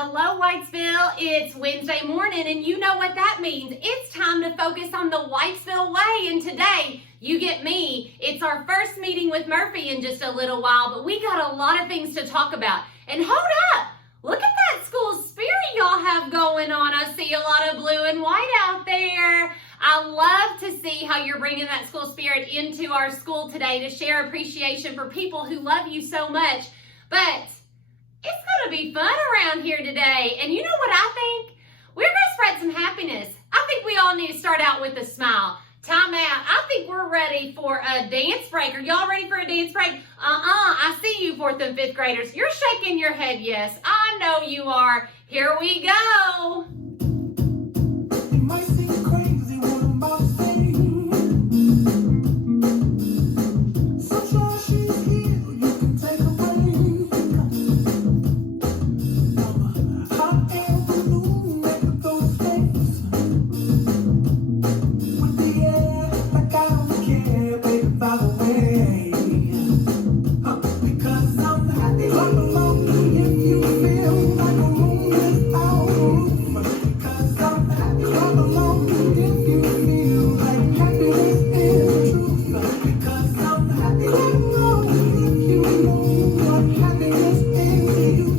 Hello, Whitesville. It's Wednesday morning, and you know what that means. It's time to focus on the Whitesville way, and today, you get me. It's our first meeting with Murphy in just a little while, but we got a lot of things to talk about. And hold up! Look at that school spirit y'all have going on. I see a lot of blue and white out there. I love to see how you're bringing that school spirit into our school today to share appreciation for people who love you so much. But it's going to be fun around here today. And you know what I think? We're going to spread some happiness. I think we all need to start out with a smile. Time out. I think we're ready for a dance break. Are y'all ready for a dance break? I see you 4th and 5th graders. You're shaking your head yes. I know you are. Here we go. It might seem crazy what I'm about to say. Sunshine, she's here. You can take a break. Hot air balloon making those fakes. With the air, like I don't care, baby, by the way. Because I'm happy. Clap along if you feel like a room without a roof. Because I'm happy. Clap along if you feel like happiness is the truth. Because I'm happy. Clap along if you know what happiness is to you.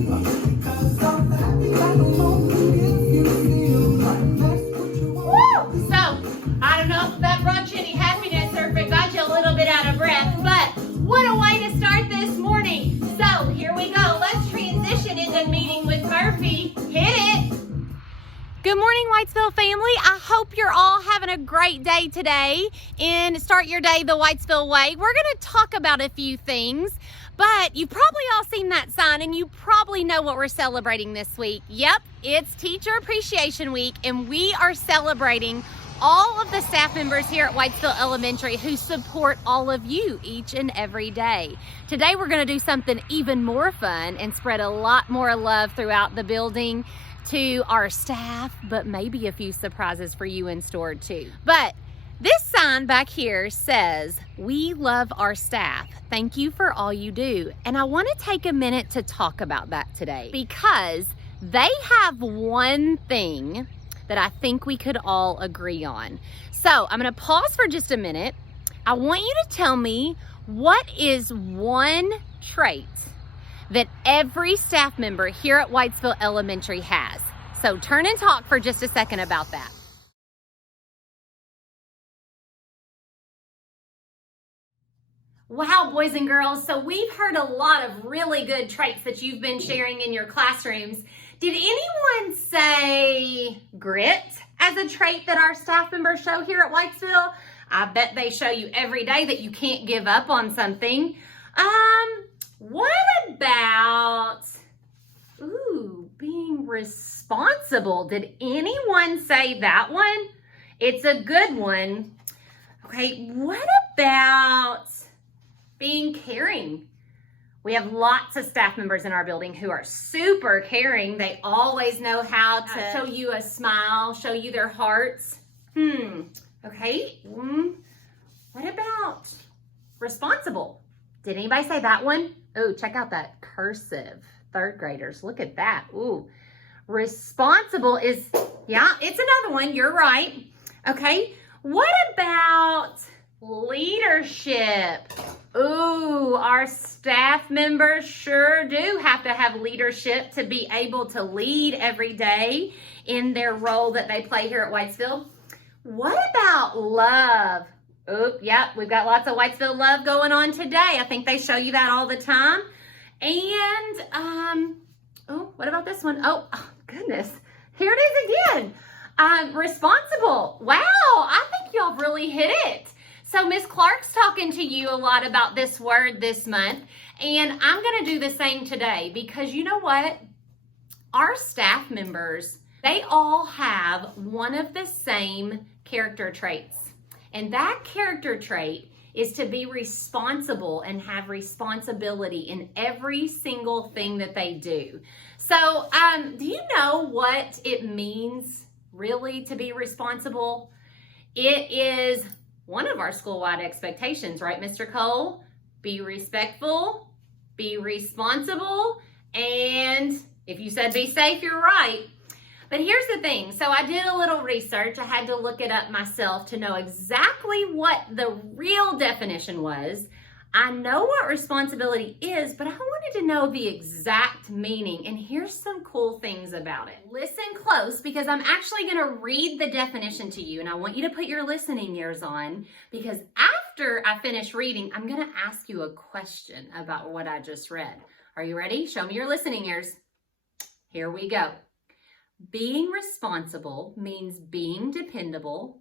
Because I'm happy. Clap along if you feel like that's what you want. Woo! So, I don't know if that brought you any happiness or if it got you a little bit out of breath, but what a way to start this morning. So, here we go. Let's transition into meeting with Murphy. Hit it. Good morning, Whitesville family. I hope you're all having a great day today and start your day the Whitesville way. We're going to talk about a few things, but you've probably all seen that sign and you probably know what we're celebrating this week. Yep, it's Teacher Appreciation Week, and we are celebrating all of the staff members here at Whitesville Elementary who support all of you each and every day. Today we're going to do something even more fun and spread a lot more love throughout the building to our staff, but maybe a few surprises for you in store too. But this sign back here says, "We love our staff. Thank you for all you do." And I want to take a minute to talk about that today because they have one thing that I think we could all agree on. So I'm going to pause for just a minute. I want you to tell me, what is one trait that every staff member here at Whitesville Elementary has? So turn and talk for just a second about that. Wow, boys and girls, so we've heard a lot of really good traits that you've been sharing in your classrooms. Did anyone say grit as a trait that our staff members show here at Whitesville? I bet they show you every day that you can't give up on something. What about, being responsible? Did anyone say that one? It's a good one. Okay, what about being caring? We have lots of staff members in our building who are super caring. They always know how to show you a smile, show you their hearts. Okay. What about responsible? Did anybody say that one? Oh, check out that cursive. 3rd graders, look at that. Ooh, responsible is, yeah, it's another one. You're right. Okay. What about leadership? Ooh, our staff members sure do have to have leadership to be able to lead every day in their role that they play here at Whitesville. What about love? Yep, we've got lots of Whitesville love going on today. I think they show you that all the time. And, what about this one? Oh, goodness. Here it is again. Responsible. Wow, I think y'all really hit it. So Miss Clark's talking to you a lot about this word this month, and I'm going to do the same today because you know what? Our staff members, they all have one of the same character traits, and that character trait is to be responsible and have responsibility in every single thing that they do. So do you know what it means really to be responsible? It is one of our school-wide expectations, right, Mr. Cole? Be respectful, be responsible, and If you said be safe, you're right. But here's the thing. So I did a little research. I had to look it up myself to know exactly what the real definition was. I know what responsibility is, but I wanted to know the exact meaning. And here's some cool things about it. Listen close, because I'm actually going to read the definition to you. And I want you to put your listening ears on, because after I finish reading, I'm going to ask you a question about what I just read. Are you ready? Show me your listening ears. Here we go. Being responsible means being dependable,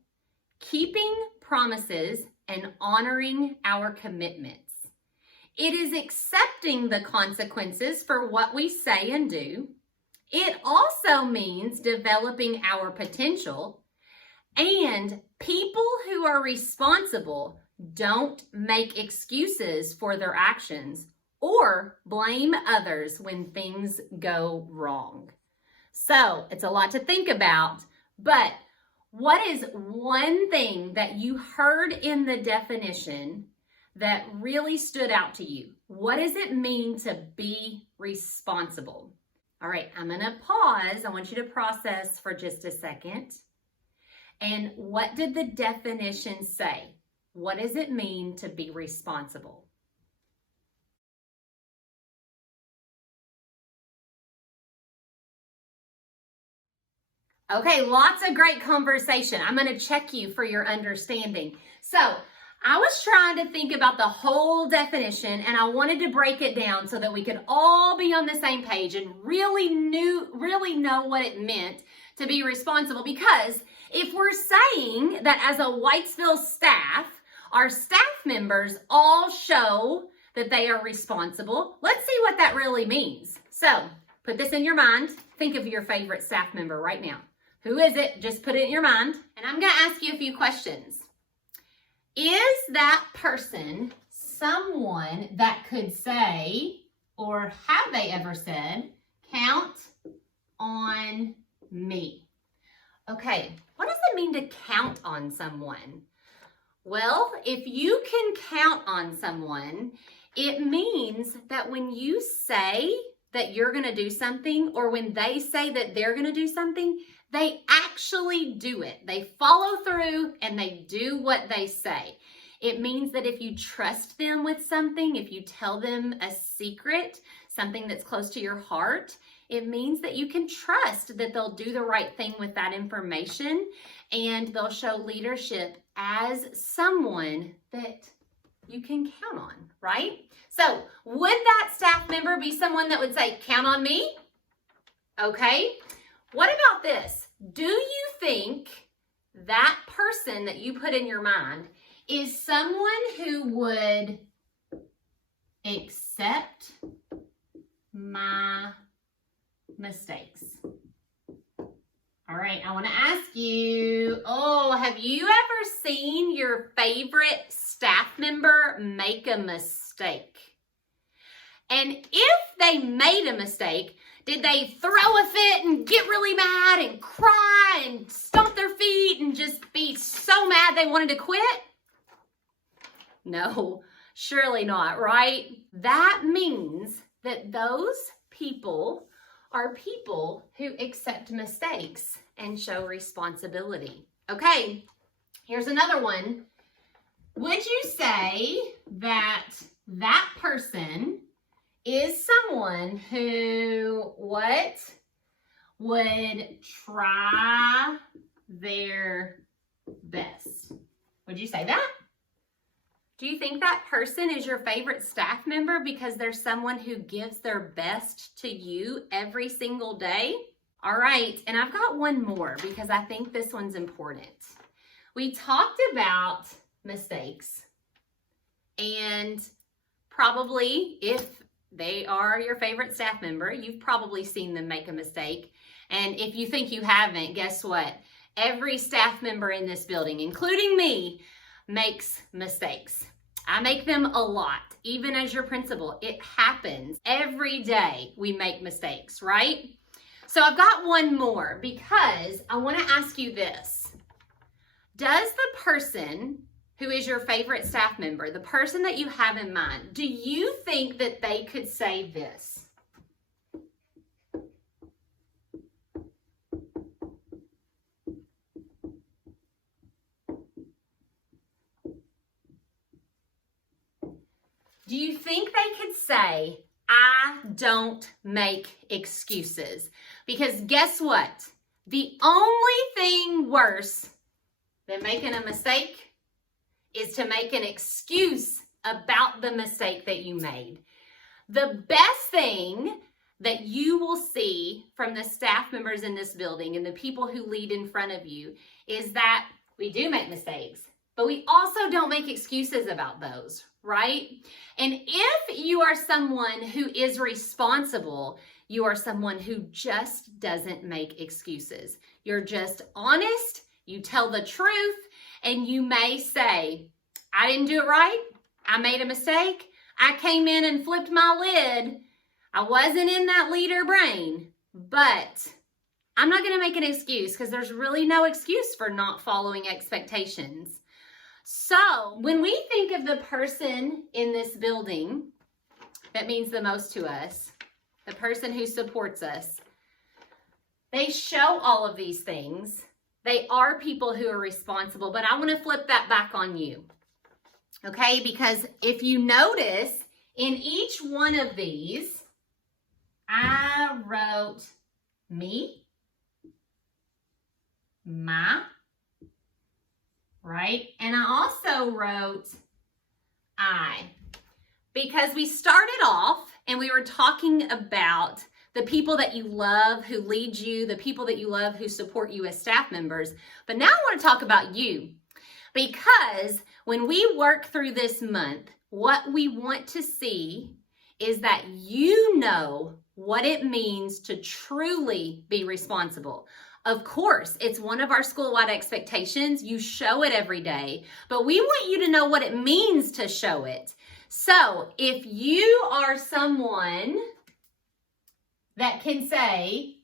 keeping promises, and honoring our commitments. It is accepting the consequences for what we say and do. It also means developing our potential. And people who are responsible don't make excuses for their actions or blame others when things go wrong. So it's a lot to think about, but what is one thing that you heard in the definition that really stood out to you? What does it mean to be responsible? All right, I'm going to pause. I want you to process for just a second. And what did the definition say? What does it mean to be responsible? Okay, lots of great conversation. I'm going to check you for your understanding. So I was trying to think about the whole definition, and I wanted to break it down so that we could all be on the same page and really know what it meant to be responsible. Because if we're saying that as a Whitesville staff, our staff members all show that they are responsible, let's see what that really means. So put this in your mind. Think of your favorite staff member right now. Who is it? Just put it in your mind. And I'm going to ask you a few questions. Is that person someone that could say, or have they ever said, count on me? Okay, what does it mean to count on someone? Well, if you can count on someone, it means that when you say that you're going to do something, or when they say that they're going to do something, they actually do it. They follow through and they do what they say. It means that if you trust them with something, if you tell them a secret, something that's close to your heart, it means that you can trust that they'll do the right thing with that information, and they'll show leadership as someone that you can count on, right? So would that staff member be someone that would say, count on me? Okay. What about this? Do you think that person that you put in your mind is someone who would accept my mistakes? All right, I want to ask you, have you ever seen your favorite staff member make a mistake? And if they made a mistake, did they throw a fit and get really mad and cry and stomp their feet and just be so mad they wanted to quit? No, surely not, right? That means that those people are people who accept mistakes and show responsibility. Okay, here's another one. Would you say that that person is someone who would try their best? Would you say that? Do you think that person is your favorite staff member because they're someone who gives their best to you every single day? All right, and I've got one more because I think this one's important. We talked about mistakes, and probably if they are your favorite staff member, you've probably seen them make a mistake. And if you think you haven't, guess what? Every staff member in this building, including me, makes mistakes. I make them a lot, even as your principal. It happens every day. We make mistakes, right? So I've got one more because I want to ask you this. Does the person who is your favorite staff member, the person that you have in mind, do you think that they could say this? Do you think they could say, I don't make excuses? Because guess what? The only thing worse than making a mistake is to make an excuse about the mistake that you made. The best thing that you will see from the staff members in this building and the people who lead in front of you is that we do make mistakes, but we also don't make excuses about those, right? And if you are someone who is responsible, you are someone who just doesn't make excuses. You're just honest, you tell the truth, and you may say, I didn't do it right, I made a mistake, I came in and flipped my lid, I wasn't in that leader brain, but I'm not gonna make an excuse because there's really no excuse for not following expectations. So when we think of the person in this building that means the most to us, the person who supports us, they show all of these things. They are people who are responsible, but I want to flip that back on you, okay? Because if you notice, in each one of these, I wrote me, my, right? And I also wrote I, because we started off and we were talking about the people that you love who lead you, the people that you love who support you as staff members. But now I want to talk about you, because when we work through this month, what we want to see is that you know what it means to truly be responsible. Of course, it's one of our school-wide expectations. You show it every day, but we want you to know what it means to show it. So if you are someone that can say,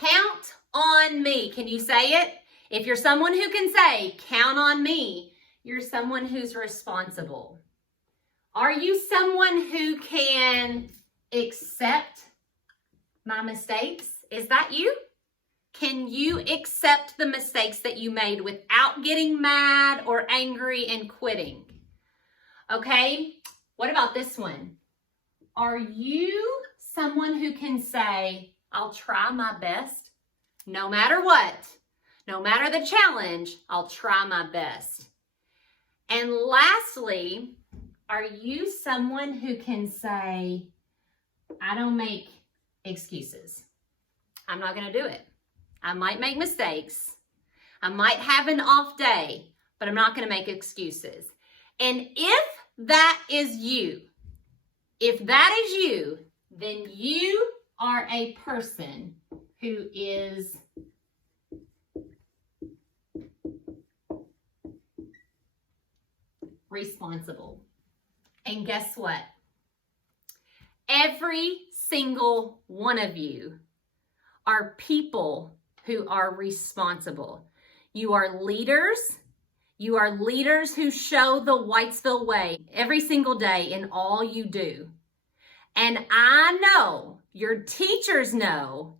count on me, can you say it? If you're someone who can say, count on me, you're someone who's responsible. Are you someone who can accept my mistakes? Is that you? Can you accept the mistakes that you made without getting mad or angry and quitting? Okay, what about this one? Are you someone who can say, I'll try my best no matter what? No matter the challenge, I'll try my best. And lastly, are you someone who can say, I don't make excuses. I'm not going to do it. I might make mistakes. I might have an off day, but I'm not going to make excuses. And if that is you, then you are a person who is responsible. And guess what? Every single one of you are people who are responsible. You are leaders. You are leaders who show the Whitesville way every single day in all you do. And I know, your teachers know,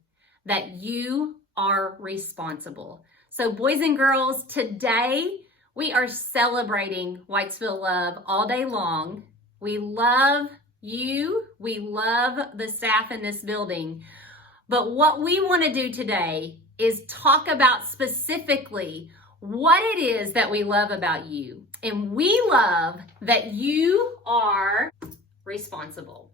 that you are responsible. So boys and girls, today we are celebrating Whitesville Love all day long. We love you. We love the staff in this building. But what we want to do today is talk about specifically what it is that we love about you. And we love that you are responsible.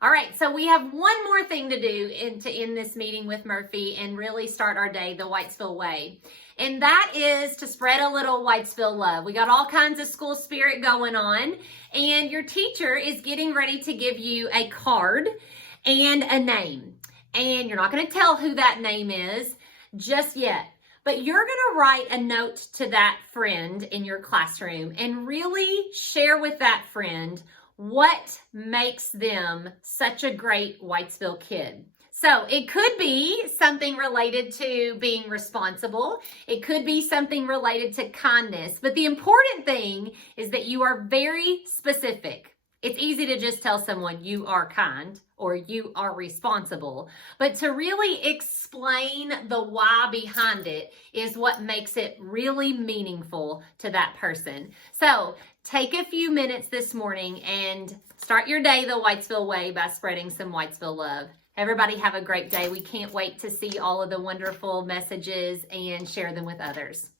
All right, so we have one more thing to do to end this meeting with Murphy and really start our day the Whitesville way. And that is to spread a little Whitesville love. We got all kinds of school spirit going on, and your teacher is getting ready to give you a card and a name. And you're not going to tell who that name is just yet. But you're going to write a note to that friend in your classroom and really share with that friend what makes them such a great Whitesville kid. So it could be something related to being responsible. It could be something related to kindness. But the important thing is that you are very specific. It's easy to just tell someone you are kind or you are responsible, but to really explain the why behind it is what makes it really meaningful to that person. So take a few minutes this morning and start your day the Whitesville way by spreading some Whitesville love. Everybody have a great day. We can't wait to see all of the wonderful messages and share them with others.